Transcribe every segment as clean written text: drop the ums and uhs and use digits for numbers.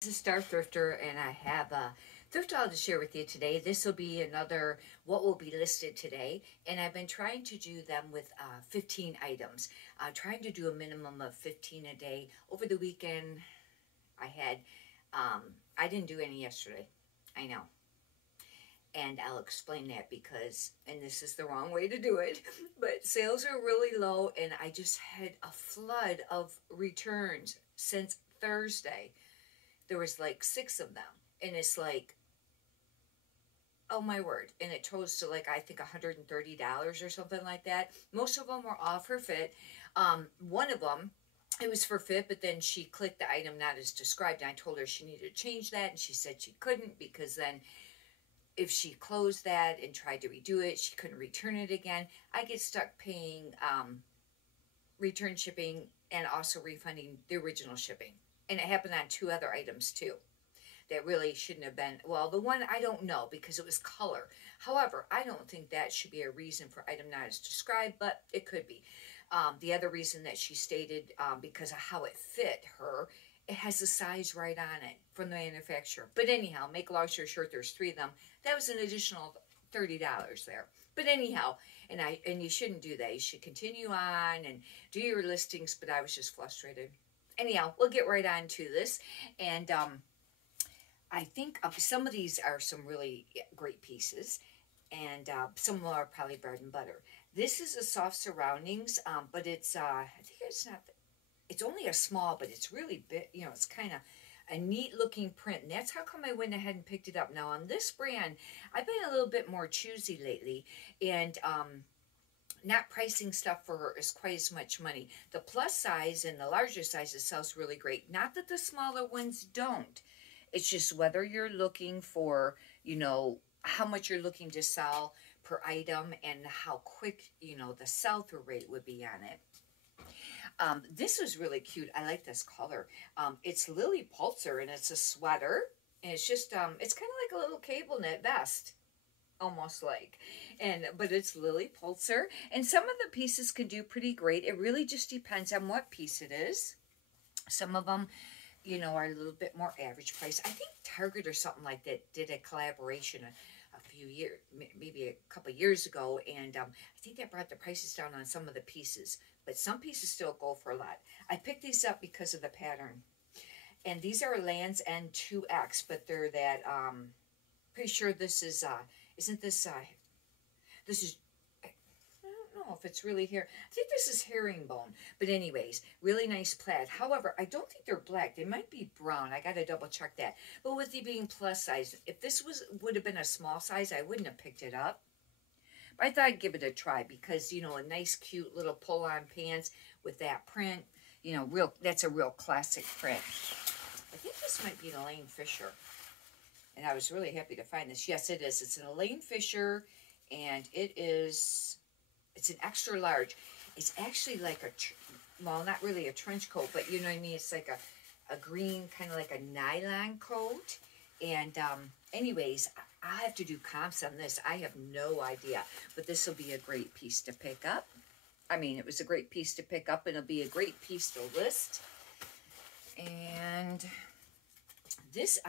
This is Star Thrifter, and I have a thrift haul to share with you today. This will be another what will be listed today, and I've been trying to do them with 15 items. I'm trying to do a minimum of 15 a day. Over the weekend, I didn't do any yesterday. I know. And I'll explain that because, and this is the wrong way to do it, but sales are really low, and I just had a flood of returns since Thursday. There was like 6 of them, and it's like, oh my word, and it totals to like I think $130 or something like that. Most of them were off her fit. One of them, it was for fit, but then she clicked the item not as described, and I told her she needed to change that, and she said she couldn't because then if she closed that and tried to redo it, she couldn't return it again. I get stuck paying return shipping and also refunding the original shipping. And it happened on 2 other items too that really shouldn't have been. Well, the one I don't know because it was color. However, I don't think that should be a reason for item not as described, but it could be. The other reason that she stated, because of how it fit her, it has the size right on it from the manufacturer. But anyhow, make a long story short, there's 3 of them. That was an additional $30 there. But anyhow, and you shouldn't do that. You should continue on and do your listings. But I was just frustrated. Anyhow, we'll get right on to this. And I think some of these are some really great pieces, and some of them are probably bread and butter. This is a soft surroundings, but it's I think it's not. It's only a small, but it's really big. You know, it's kind of a neat looking print, and that's how come I went ahead and picked it up. Now on this brand, I've been a little bit more choosy lately, and not pricing stuff for her is quite as much money. The plus size and the larger sizes sells really great. Not that the smaller ones don't. It's just whether you're looking for, how much you're looking to sell per item and how quick, the sell-through rate would be on it. This was really cute. I like this color. It's Lily Pulitzer, and it's a sweater. And it's just, it's kind of like a little cable knit vest. Almost like, but it's Lily Pulitzer, and some of the pieces can do pretty great. It really just depends on what piece it is. Some of them, are a little bit more average price. I think Target or something like that did a collaboration a few years, maybe a couple of years ago, and I think that brought the prices down on some of the pieces, but some pieces still go for a lot. I picked these up because of the pattern, and these are Lands End 2X, but they're that, pretty sure this is, isn't this, this is, I don't know if it's really here. I think this is herringbone. But anyways, really nice plaid. However, I don't think they're black. They might be brown. I got to double check that. But with it being plus size, if this would have been a small size, I wouldn't have picked it up. But I thought I'd give it a try because, a nice, cute little pull-on pants with that print. That's a real classic print. I think this might be an Elaine Fisher. And I was really happy to find this. Yes, it is. It's an Elaine Fisher, and it's an extra large. It's actually like well, not really a trench coat, but you know what I mean? It's like a green, kind of like a nylon coat. And anyways, I'll have to do comps on this. I have no idea, but this will be a great piece to pick up. I mean, it was a great piece to pick up, and it'll be a great piece to list. And this,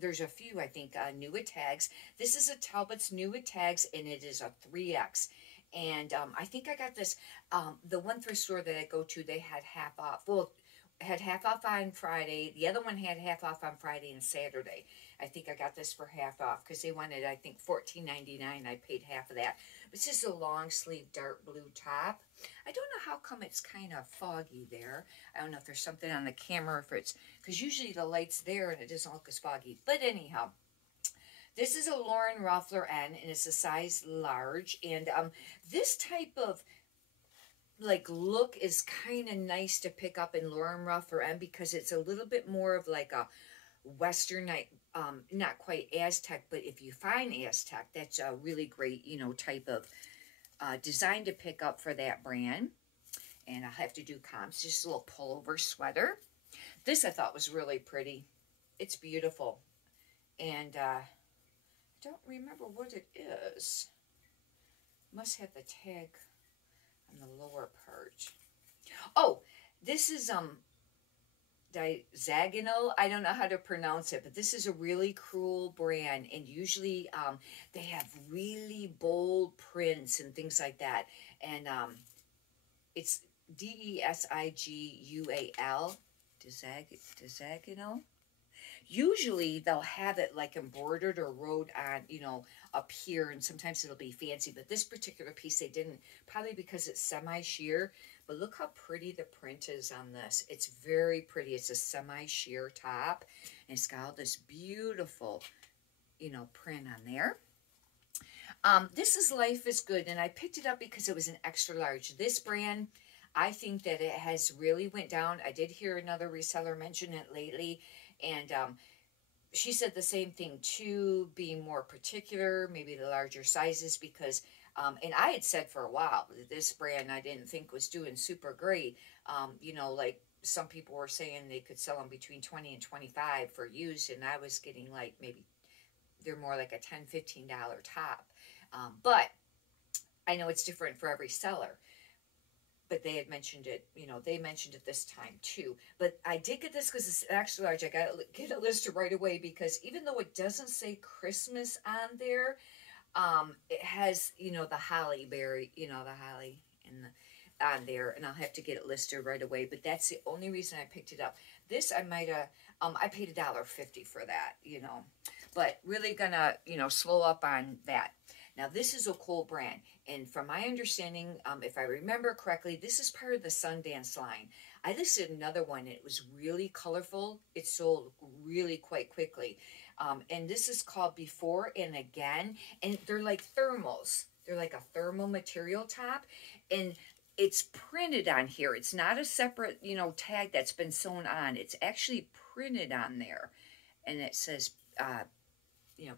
there's a few, I think, Newa tags. This is a Talbot's Newa tags, and it is a 3X. And I think I got this, the one thrift store that I go to, they had half off. Well, had half off on Friday. The other one had half off on Friday and Saturday. I think I got this for half off because they wanted, I think, $14.99. I paid half of that. This is a long sleeve dark blue top. I don't know how come it's kind of foggy there. I don't know if there's something on the camera, if it's, because usually the light's there and it doesn't look as foggy. But anyhow, this is a Lauren Ruffler N, and it's a size large. And this type of look is kind of nice to pick up in Lauren Ruffler M because it's a little bit more of like a Western, not quite Aztec, but if you find Aztec, that's a really great, type of design to pick up for that brand. And I'll have to do comps. Just a little pullover sweater. This I thought was really pretty. It's beautiful. And I don't remember what it is. Must have the tag on the lower part. Oh, this is Zagino. I don't know how to pronounce it, but this is a really cool brand, and usually they have really bold prints and things like that. And it's Desiigual, Dezagino. Usually they'll have it like embroidered or wrote on, you know, up here, and sometimes it'll be fancy. But this particular piece they didn't, probably because it's semi-sheer. But look how pretty the print is on this. It's very pretty. It's a semi-sheer top, and it's got all this beautiful, you know, print on there. This is Life is Good, and I picked it up because it was an extra large. This brand, I think that it has really went down. I did hear another reseller mention it lately, and she said the same thing too, being more particular, maybe the larger sizes, because, and I had said for a while, this brand I didn't think was doing super great. You know, like some people were saying they could sell them between 20 and 25 for used, and I was getting like maybe they're more like a $10, $15 top. But I know it's different for every seller. But they had mentioned it, you know, they mentioned it this time too. But I did get this because it's extra large. I got to get it listed right away because even though it doesn't say Christmas on there, it has, you know, the holly berry, you know, the holly in the, on there, and I'll have to get it listed right away. But that's the only reason I picked it up. This I might have, I paid $1.50 for that, you know, but really gonna, you know, slow up on that. Now, this is a cool brand, and from my understanding, if I remember correctly, this is part of the Sundance line. I listed another one. It was really colorful. It sold really quite quickly, and this is called Before and Again, and they're like thermals. They're like a thermal material top, and it's printed on here. It's not a separate, you know, tag that's been sewn on. It's actually printed on there, and it says, you know,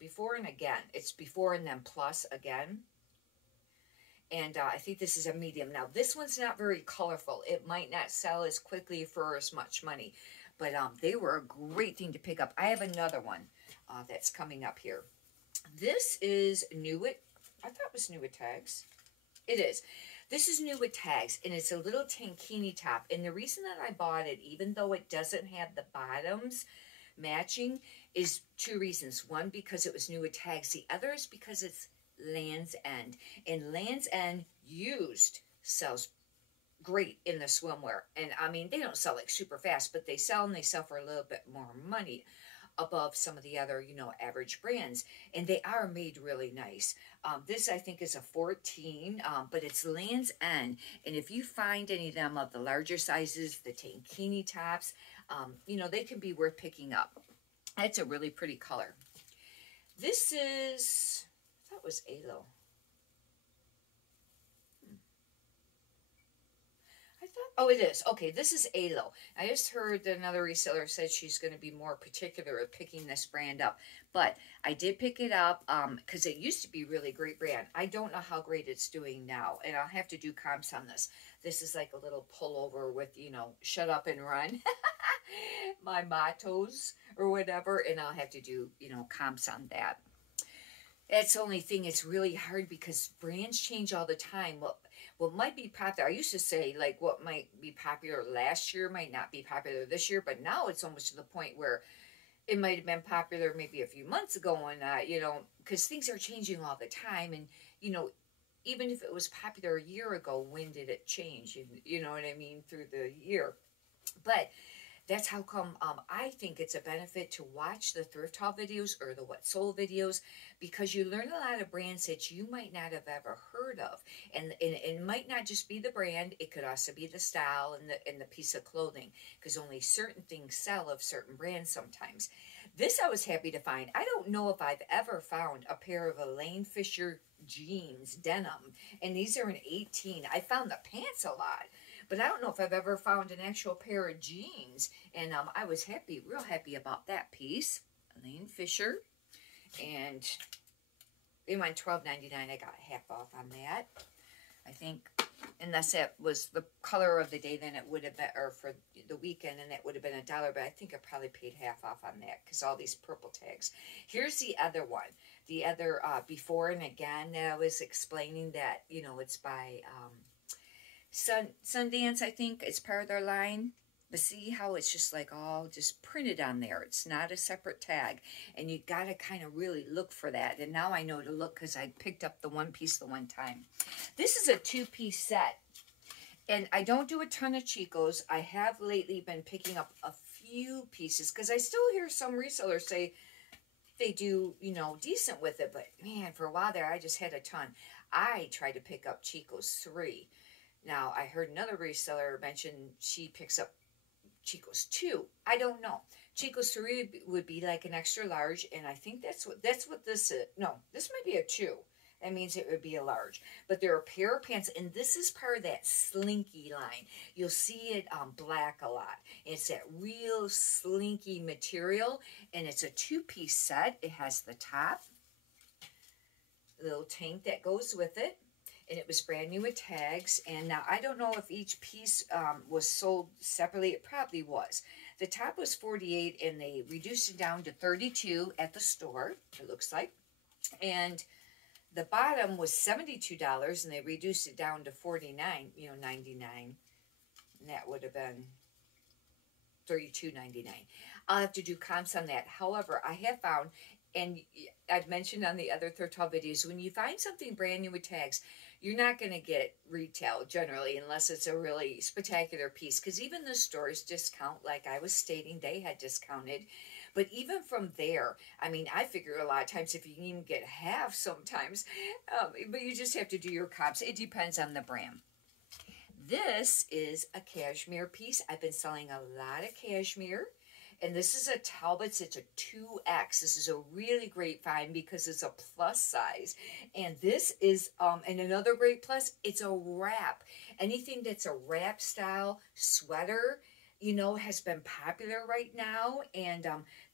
Before and Again. It's Before and then plus again. And I think this is a medium. Now, this one's not very colorful. It might not sell as quickly for as much money. But they were a great thing to pick up. I have another one that's coming up here. This is new with, I thought it was new with tags. It is. This is new with tags, and it's a little tankini top. And the reason that I bought it, even though it doesn't have the bottoms matching, is two reasons. One, because it was new with tags. The other is because it's Land's End. And Land's End used sells great in the swimwear. And I mean, they don't sell like super fast, but they sell, and they sell for a little bit more money above some of the other, you know, average brands. And they are made really nice. This, I think, is a 14, but it's Land's End. And if you find any of them of the larger sizes, the tankini tops, you know, they can be worth picking up. It's a really pretty color. This is, I thought it was Alo. Oh, it is. Okay, this is Alo. I just heard that another reseller said she's going to be more particular at picking this brand up. But I did pick it up because it used to be a really great brand. I don't know how great it's doing now, and I'll have to do comps on this. This is like a little pullover with, you know, shut up and run. My mottos or whatever, and I'll have to do, you know, comps on that. That's the only thing. It's really hard because brands change all the time. What might be popular, I used to say, like, what might be popular last year might not be popular this year, but now it's almost to the point where it might have been popular maybe a few months ago, and, you know, because things are changing all the time, and, you know, even if it was popular a year ago, when did it change? You know what I mean, through the year. But that's how come I think it's a benefit to watch the thrift haul videos or the what sold videos, because you learn a lot of brands that you might not have ever heard of, and it might not just be the brand. It could also be the style and the piece of clothing, because only certain things sell of certain brands sometimes. This I was happy to find. I don't know if I've ever found a pair of Elaine Fisher jeans denim, and these are an 18. I found the pants a lot, but I don't know if I've ever found an actual pair of jeans. And I was happy, real happy about that piece. Elaine Fisher. And they went $12.99. I got half off on that. I think, unless it was the color of the day, then it would have been, or for the weekend, and it would have been $1. But I think I probably paid half off on that because all these purple tags. Here's the other one. The other Before and Again that I was explaining that, you know, it's by Sundance, I think. It's part of their line. But see how it's just like all just printed on there. It's not a separate tag. And you got to kind of really look for that. And now I know to look because I picked up the one piece the one time. This is a 2-piece set. And I don't do a ton of Chicos. I have lately been picking up a few pieces because I still hear some resellers say they do, you know, decent with it. But man, for a while there, I just had a ton. I try to pick up Chico's 3. Now, I heard another reseller mention she picks up Chico's 2. I don't know. Chico's 3 would be like an extra large, and I think that's what this is. No, this might be a 2. That means it would be a large. But they're a pair of pants, and this is part of that slinky line. You'll see it black a lot. It's that real slinky material, and it's a 2-piece set. It has the top, little tank that goes with it, and it was brand new with tags. And now I don't know if each piece was sold separately. It probably was. The top was $48, and they reduced it down to $32 at the store, it looks like. And the bottom was $72, and they reduced it down to $49, you know, $99. And that would have been $32.99. I'll have to do comps on that. However, I have found, and I've mentioned on the other thrift haul videos, when you find something brand new with tags, you're not going to get retail generally unless it's a really spectacular piece. Because even the stores discount, like I was stating, they had discounted. But even from there, I mean, I figure a lot of times if you can even get half sometimes, but you just have to do your comps. It depends on the brand. This is a cashmere piece. I've been selling a lot of cashmere. And this is a Talbot's. It's a 2X. This is a really great find because it's a plus size. And this is, and another great plus, it's a wrap. Anything that's a wrap style sweater, you know, has been popular right now. And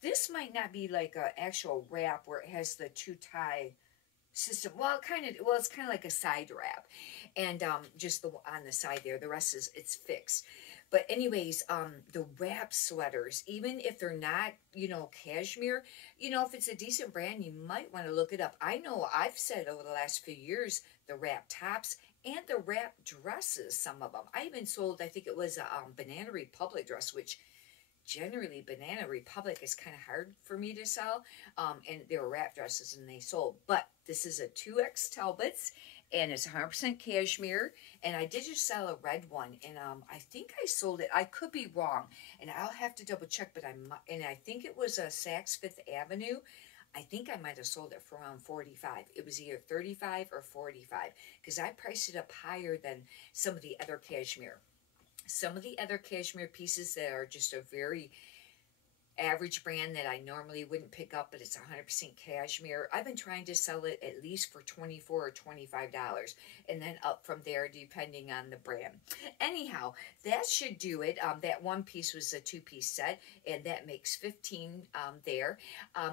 this might not be like an actual wrap where it has the 2-tie system. Well, it's kind of like a side wrap. And just on the side there, the rest is, it's fixed. But anyways, the wrap sweaters, even if they're not, you know, cashmere, you know, if it's a decent brand, you might want to look it up. I know I've said over the last few years, the wrap tops and the wrap dresses, some of them. I even sold, I think it was a Banana Republic dress, which generally Banana Republic is kind of hard for me to sell. And they were wrap dresses and they sold. But this is a 2X Talbot's. And it's 100% cashmere. And I did just sell a red one. And I think I sold it. I could be wrong. And I'll have to double check. But I think it was a Saks Fifth Avenue. I think I might have sold it for around $45. It was either $35 or $45. Because I priced it up higher than some of the other cashmere. Some of the other cashmere pieces that are just a very average brand that I normally wouldn't pick up, but it's 100% cashmere. I've been trying to sell it at least for $24 or $25, and then up from there depending on the brand. Anyhow, that should do it. That one piece was a 2-piece set, and that makes 15 there.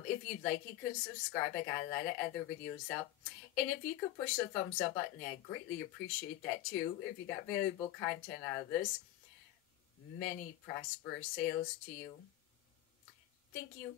If you'd like, you can subscribe. I got a lot of other videos up. And if you could push the thumbs up button, I'd greatly appreciate that too. If you got valuable content out of this, many prosperous sales to you. Thank you.